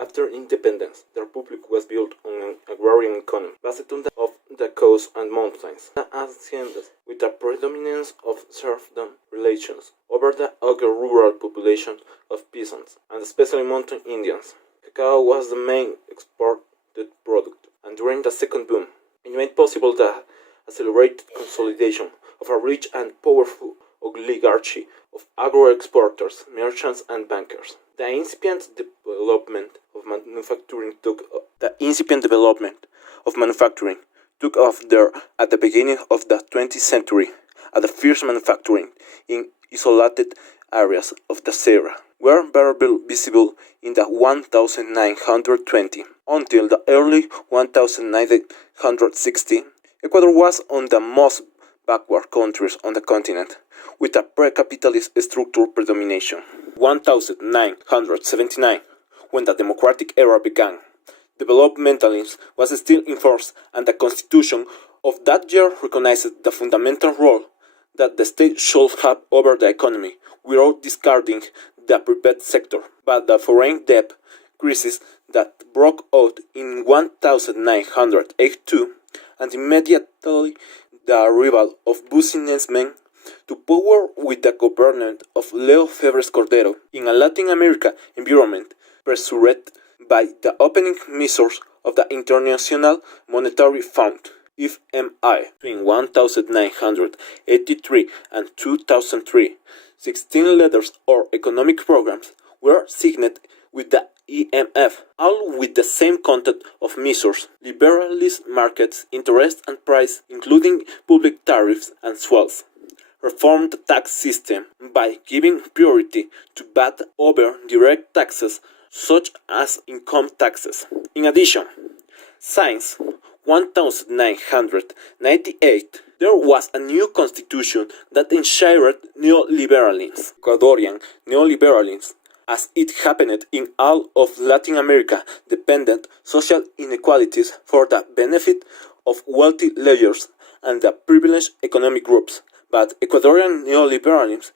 After independence, the republic was built on an agrarian economy based on the coast and mountains, the haciendas, with a predominance of serfdom relations over the rural population of peasants, and especially mountain Indians. Cacao was the main exported product, and during the second boom, it made possible the accelerated consolidation of a rich and powerful oligarchy of agro-exporters, merchants, and bankers. The incipient development of manufacturing took off there at the beginning of the 20th century, at the first manufacturing in isolated areas of the Sierra were barely visible in the 1920. Until the early 1960, Ecuador was one of the most backward countries on the continent, with a pre-capitalist structure predomination. 1979, when the democratic era began, developmentalism was still in force, and the constitution of that year recognized the fundamental role that the state should have over the economy, without discarding the private sector. But the foreign debt crisis that broke out in 1982, and immediately the arrival of businessmen to power with the government of Leo Febres Cordero in a Latin America environment pursued by the opening measures of the International Monetary Fund (FMI) between 1983 and 2003. 16 letters or economic programs were signed with the IMF, all with the same content of measures: liberalized markets, interest and price, including public tariffs and swaps; reform the tax system by giving priority to VAT over direct taxes such as income taxes. In addition, since 1998, there was a new constitution that enshrined neoliberalism. Ecuadorian neoliberalism, as it happened in all of Latin America, depended social inequalities for the benefit of wealthy layers and the privileged economic groups. But Ecuadorian neoliberalism,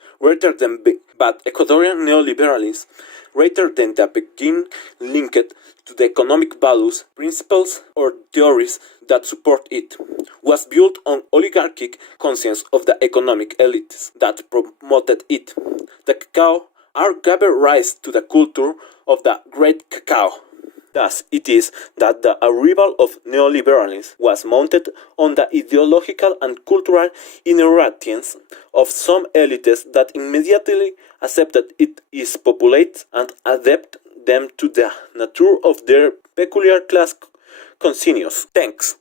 rather than the begin linked to the economic values, principles, or theories that support it, was built on oligarchic conscience of the economic elites that promoted it. The cacao gave rise to the culture of the Great Cacao. Thus, it is that the arrival of neoliberalism was mounted on the ideological and cultural inheritance of some elites that immediately accepted its postulates and adapted them to the nature of their peculiar class consciousness. Thanks.